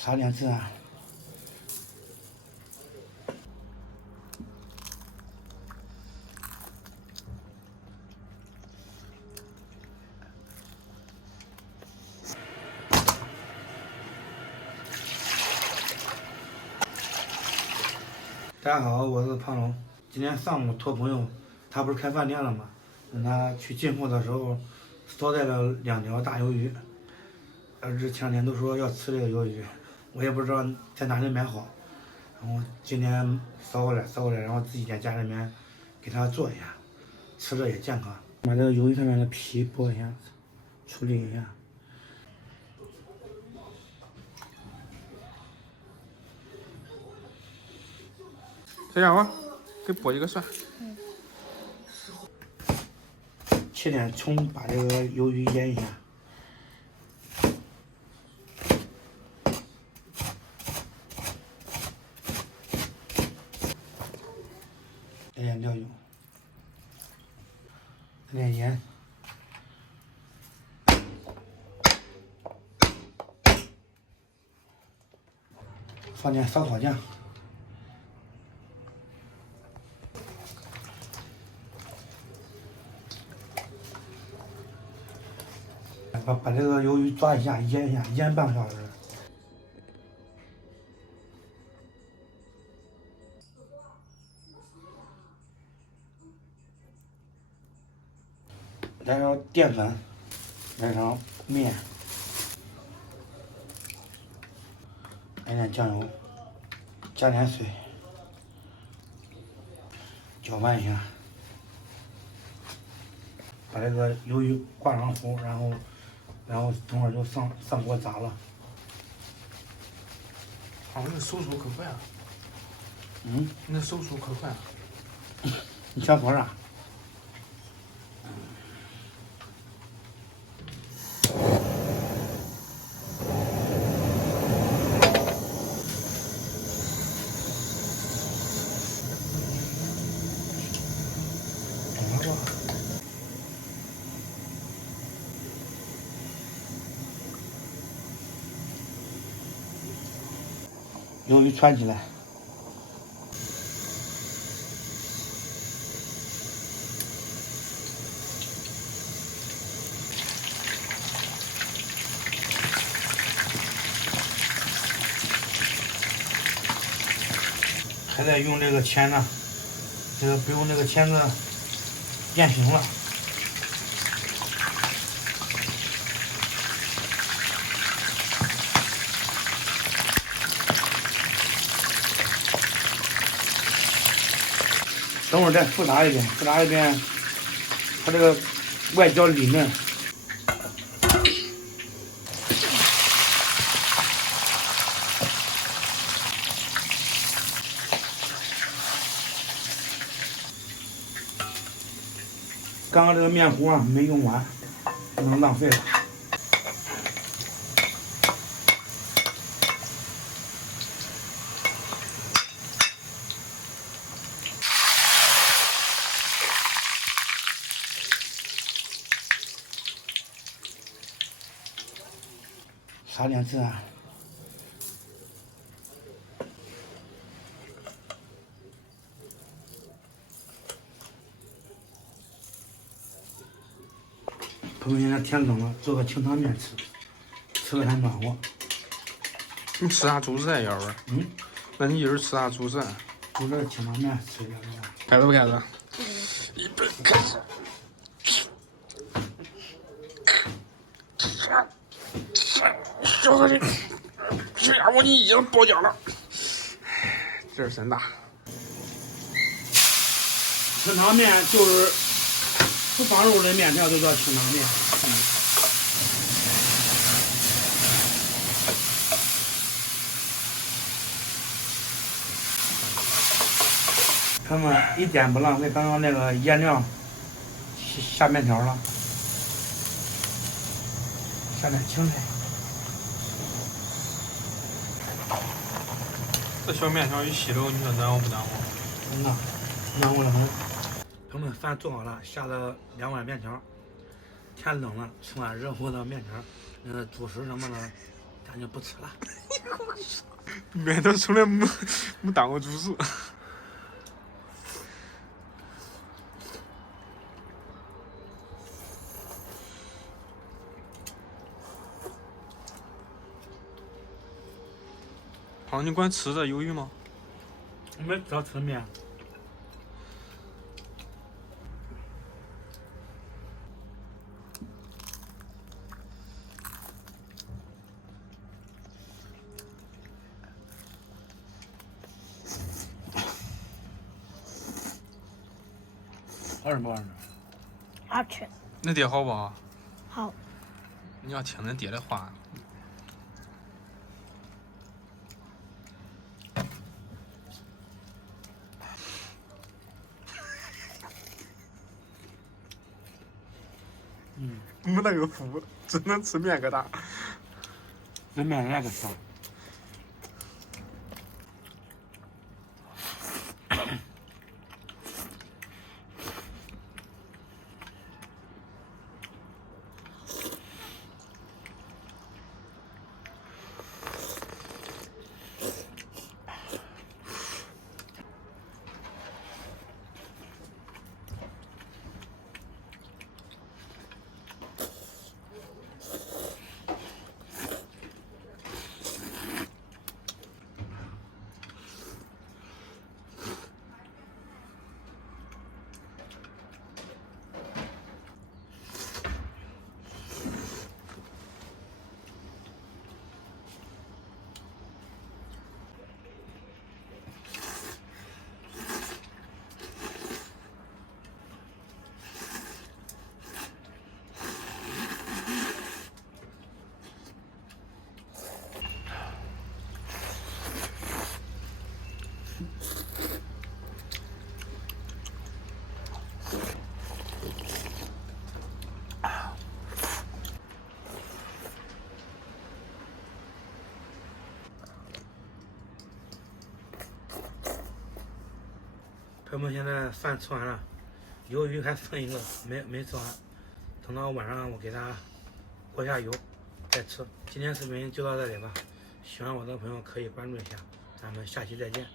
撒点孜然。大家好，我是胖龙。今天上午托朋友，他不是开饭店了吗？跟他去进货的时候，捎带了2条大鱿鱼。儿子前两天都说要吃这个鱿鱼，我也不知道在哪里买好。然后今天捎过来，然后自己在家里面给他做一下，吃着也健康。把这个鱿鱼上面的皮剥一下，处理一下。这样吧，给剥几个蒜。切点葱，把这个鱿鱼腌一下。来点料酒，来点盐，放点烧烤酱，把这个鱿鱼抓一下，腌一下，腌半个小时。来上淀粉，来上面，来点酱油，加点水，搅拌一下，把这个鱿鱼挂上糊，然后等会儿就上锅炸了。哦，那手速可快了。嗯，那手速可快了。你想说啥？鱿鱼穿起来，还得用这个钳子，不用那个钳子变形了。等会儿再复炸一遍，它这个外焦里嫩。刚刚这个面糊啊没用完，不能浪费了。撒点孜然，朋友现在天冷了，做个清汤面吃，吃了还暖和。你吃啥主食啊，幺儿？那你一会儿吃啥主食？煮这个清汤面吃一下。开始不开始？预备开始。小子你，这家伙你已经爆浆了，这是真大。清汤面就是不放肉的面条，就叫清汤面。看看一点不浪费，刚刚那个腌料下面条了，下点青菜。这小面条一吸溜，你说暖和不暖和？暖和的很。朋友们，饭做好了，下了2碗面条。天冷了，吃碗热乎的面条，主食什么的，咱就不吃了。面都从来没当过主食。胖，你管吃这鱿鱼吗？没知道吃面。好吃不好吃？好吃。恁爹好不好？好。你要听恁爹的话。没那个福，只能吃面疙瘩。这面那个香。朋友们，现在饭吃完了，鱿鱼还剩一个没吃完，等到晚上我给它过下油再吃。今天视频就到这里吧，喜欢我的朋友可以关注一下，咱们下期再见。